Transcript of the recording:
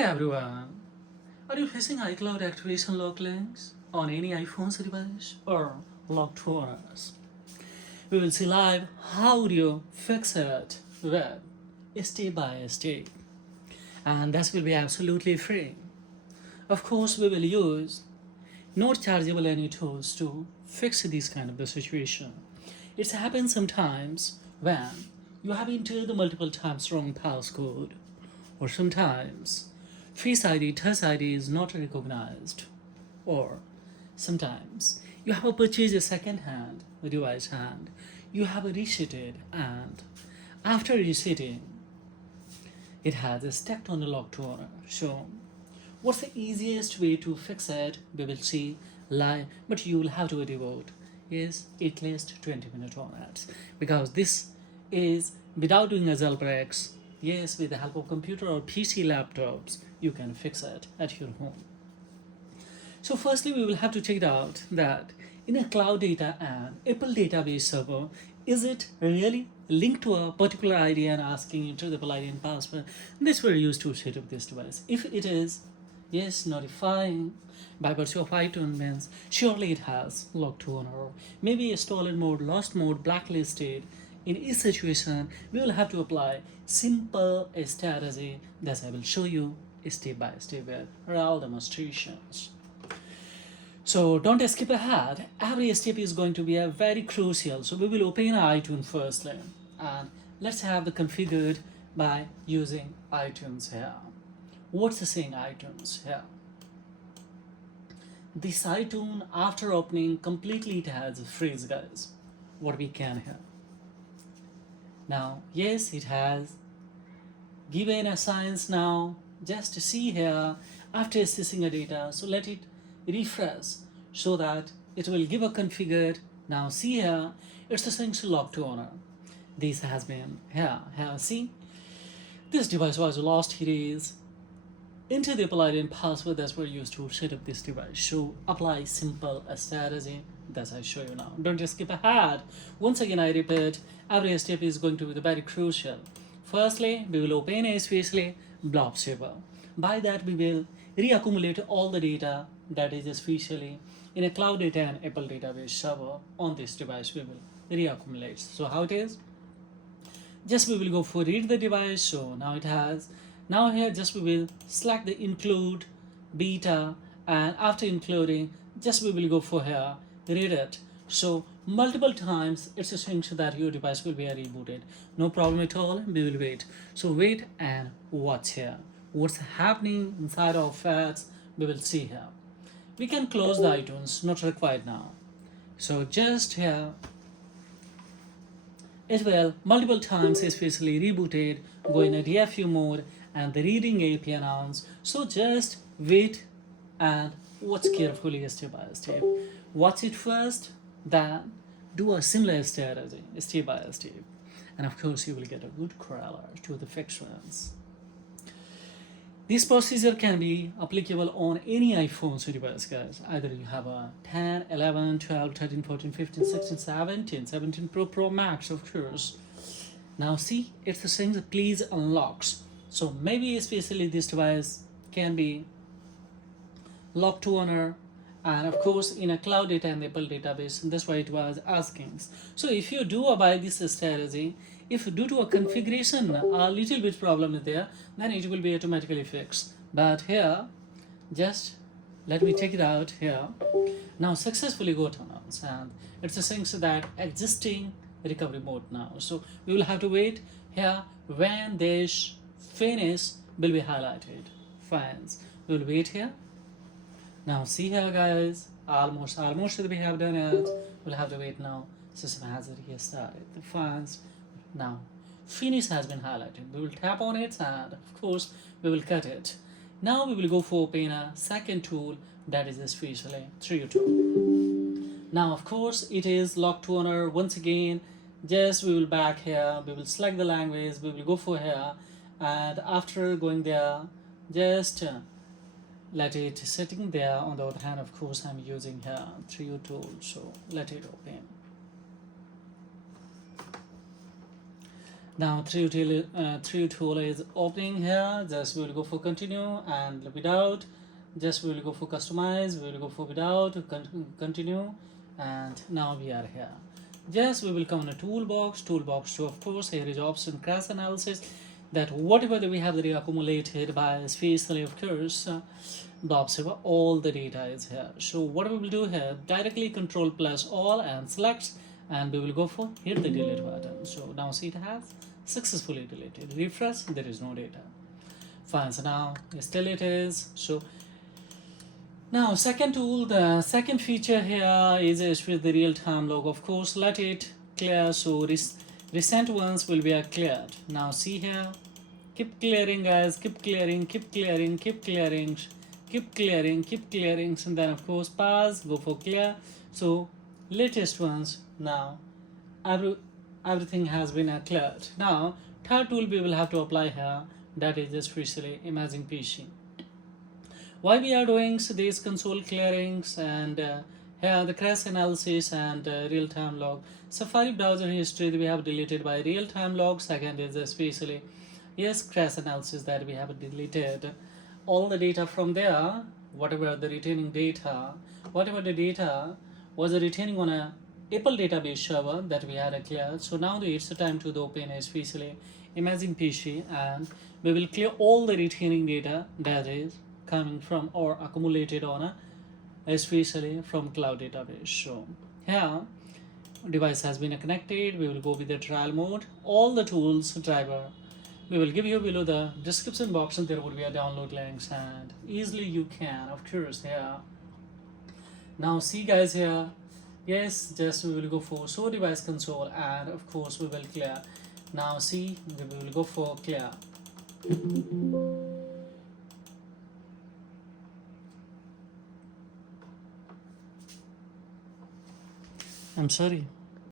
Hey everyone, are you facing iCloud activation lock links on any iPhone's device or locked phones? We will see live how you fix it with step by step, and this will be absolutely free. Of course, we will use not chargeable any tools to fix this kind of the situation. It's happened sometimes when you have entered the multiple times wrong passcode, or sometimes Face ID, Touch ID is not recognized, or sometimes you have purchased a second-hand device and you have reset it, and after resetting, it has stuck on the locked owner. So, what's the easiest way to fix it? We will see live, but you will have to devote is at least 20 minutes on it, because this is without doing a jailbreaks. Yes, with the help of computer or PC laptops, you can fix it at your home. So firstly, we will have to check it out that in a cloud data and Apple database server, is it really linked to a particular ID and asking enter the ID and password? This were used to set up this device. If it is, yes, notifying by virtue of iTunes means surely it has locked owner, maybe a stolen mode, lost mode, blacklisted. In each situation, we will have to apply simple strategy that I will show you step by step with real demonstrations. So don't skip ahead. Every step is going to be a very crucial. So we will open iTunes firstly, and let's have the configured by using iTunes here. What's the saying iTunes here? This iTunes after opening completely it has a freeze, guys. What we can here. Now, yes, it has given a science now. Just see here after accessing a data. So let it refresh so that it will give a configured. Now see here, it's the things locked to owner. This has been here. See, this device was lost. Here is enter the Apple ID and password that were used to set up this device. So apply simple strategy that I show you now. Don't just skip ahead. Once again, I repeat, every step is going to be very crucial. Firstly, we will open especially blob saver. By that, we will reaccumulate all the data that is especially in a cloud data and Apple database server on this device. We will reaccumulate. So how it is? Just we will go for read the device. So now it has. Now here just we will select the include beta, and after including, just we will go for here read it. So multiple times it's essential that your device will be rebooted. No problem at all. We will wait. So wait and watch here. What's happening inside of it? We will see here. We can close the iTunes. Not required now. So just here. It will multiple times especially rebooted, go in a DFU mode, and the reading API announced. So just wait and watch carefully step by step. Watch it first, then do a similar strategy step by step, and of course you will get a good crawler to the fixtures. This procedure can be applicable on any iPhone device, guys. Either you have a 10, 11, 12, 13, 14, 15, 16, 17, 17 Pro Max, of course. Now see, it's the thing that please unlocks. So maybe especially this device can be locked to owner, and of course in a cloud data and Apple database, and that's why it was asking. So if you do abide this strategy, if due to a configuration a little bit problem is there, then it will be automatically fixed. But here, just let me check it out here. Now successfully got announced, and it's a thing that existing recovery mode now. So we will have to wait here when this finish will be highlighted. Fines. We will wait here. Now see here, guys, almost we have done it. We'll have to wait now. System has restarted. The files now finish has been highlighted. We will tap on it, and of course we will cut it. Now we will go for open a second tool, that is especially 3 tool. Now of course it is locked to owner. Once again, just we will back here. We will select the language. We will go for here, and after going there, just let it sitting there. On the other hand, of course I'm using here 3 tool, so let it open. Now 3 tool is opening here. Just we will go for continue, and without, just we will go for customize, we will go for without, continue, and now we are here. Just we will come in a toolbox. So of course here is option crash analysis, that whatever that we have that accumulated by spatially, of course, the observer, all the data is here. So what we will do here, directly control plus all and select, and we will go for hit the delete button. So now see, it has successfully deleted. Refresh, there is no data. Fine, so now still it is. So now second tool, the second feature here is with the real-time log. Of course, let it clear, so recent ones will be cleared. Now see here, keep clearing guys, keep clearing, keep clearing, keep clearing, keep clearing, keep clearing, and then of course pause, go for clear. So latest ones, now everything has been cleared. Now third tool we will have to apply here, that is especially imaging PC. Why we are doing these console clearings, and here the crash analysis and real-time log. Safari browser history we have deleted by real-time log. Second is especially, yes, crash analysis, that we have deleted all the data from there, whatever the retaining data, whatever the data was retaining on a Apple database server, that we had cleared. So now it's the time to open especially imaging PC, and we will clear all the retaining data that is coming from or accumulated on a especially from cloud database. So here device has been connected. We will go with the trial mode. All the tools driver we will give you below the description box, and there would be a download links, and easily you can, of course, here. Now see guys here, yes, just we will go for show device console, and of course we will clear. Now see, we will go for clear. I'm sorry.